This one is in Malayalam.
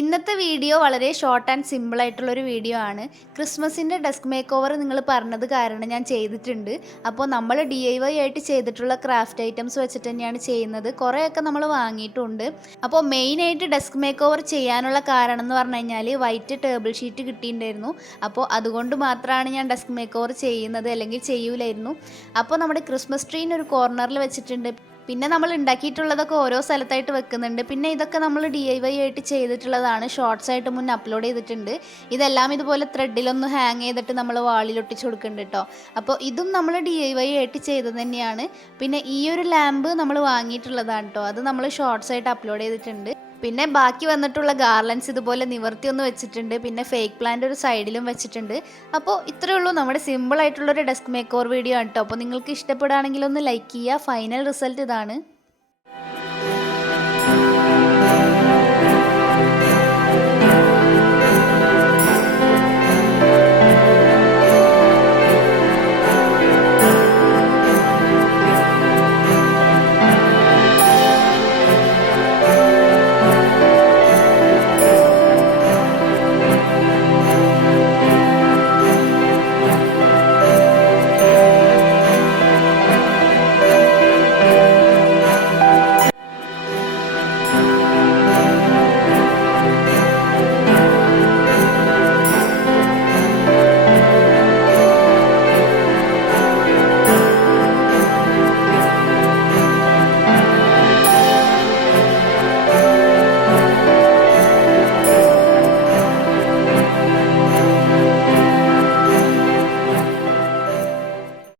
ഇന്നത്തെ വീഡിയോ വളരെ ഷോർട്ട് ആൻഡ് സിമ്പിൾ ആയിട്ടുള്ളൊരു വീഡിയോ ആണ്. ക്രിസ്മസിൻ്റെ ഡെസ്ക് മേക്ക് ഓവർ നിങ്ങൾ പറഞ്ഞത് കാരണം ഞാൻ ചെയ്തിട്ടുണ്ട്. അപ്പോൾ നമ്മൾ DIY ആയിട്ട് ചെയ്തിട്ടുള്ള ക്രാഫ്റ്റ് ഐറ്റംസ് വെച്ചിട്ട് തന്നെയാണ് ചെയ്യുന്നത്. കുറേയൊക്കെ നമ്മൾ വാങ്ങിയിട്ടുണ്ട്. അപ്പോൾ മെയിനായിട്ട് ഡെസ്ക് മേക്ക് ഓവർ ചെയ്യാനുള്ള കാരണം എന്ന് പറഞ്ഞു കഴിഞ്ഞാൽ വൈറ്റ് ടേബിൾ ഷീറ്റ് കിട്ടിയിട്ടുണ്ടായിരുന്നു. അപ്പോൾ അതുകൊണ്ട് മാത്രമാണ് ഞാൻ ഡെസ്ക് മേക്ക് ഓവർ ചെയ്യുന്നത്, അല്ലെങ്കിൽ ചെയ്യൂലായിരുന്നു. അപ്പോൾ നമ്മുടെ ക്രിസ്മസ് ട്രീന് ഒരു കോർണറിൽ വെച്ചിട്ടുണ്ട്. പിന്നെ നമ്മൾ ഉണ്ടാക്കിയിട്ടുള്ളതൊക്കെ ഓരോ സ്ഥലത്തായിട്ട് വെക്കുന്നുണ്ട്. പിന്നെ ഇതൊക്കെ നമ്മൾ DIY ആയിട്ട് ചെയ്തിട്ടുള്ളതാണ്. ഷോർട്സ് ആയിട്ട് മുന്നേ അപ്ലോഡ് ചെയ്തിട്ടുണ്ട്. ഇതെല്ലാം ഇതുപോലെ ത്രെഡിലൊന്ന് ഹാങ് ചെയ്തിട്ട് നമ്മൾ വാളിൽ ഒട്ടിച്ച് കൊടുക്കുന്നുണ്ട് കേട്ടോ. അപ്പോൾ ഇതും നമ്മൾ DIY ആയിട്ട് ചെയ്തത് തന്നെയാണ്. പിന്നെ ഈ ഒരു ലാമ്പ് നമ്മൾ വാങ്ങിയിട്ടുള്ളതാണ് കേട്ടോ. അത് നമ്മൾ ഷോർട്സ് ആയിട്ട് അപ്ലോഡ് ചെയ്തിട്ടുണ്ട്. പിന്നെ ബാക്കി വന്നിട്ടുള്ള ഗാർലൻസ് ഇതുപോലെ നിവർത്തി ഒന്ന് വെച്ചിട്ടുണ്ട്. പിന്നെ ഫേക്ക് പ്ലാന്റ് ഒരു സൈഡിലും വെച്ചിട്ടുണ്ട്. അപ്പോൾ ഇത്രയേ ഉള്ളൂ നമ്മുടെ സിമ്പിൾ ആയിട്ടുള്ളൊരു ഡെസ്ക് മേക്ക് ഓവർ വീഡിയോ ആണ് കേട്ടോ. അപ്പോൾ നിങ്ങൾക്ക് ഇഷ്ടപ്പെടുകയാണെങ്കിൽ ഒന്ന് ലൈക്ക് ചെയ്യുക. ഫൈനൽ റിസൾട്ട് ഇതാണ്.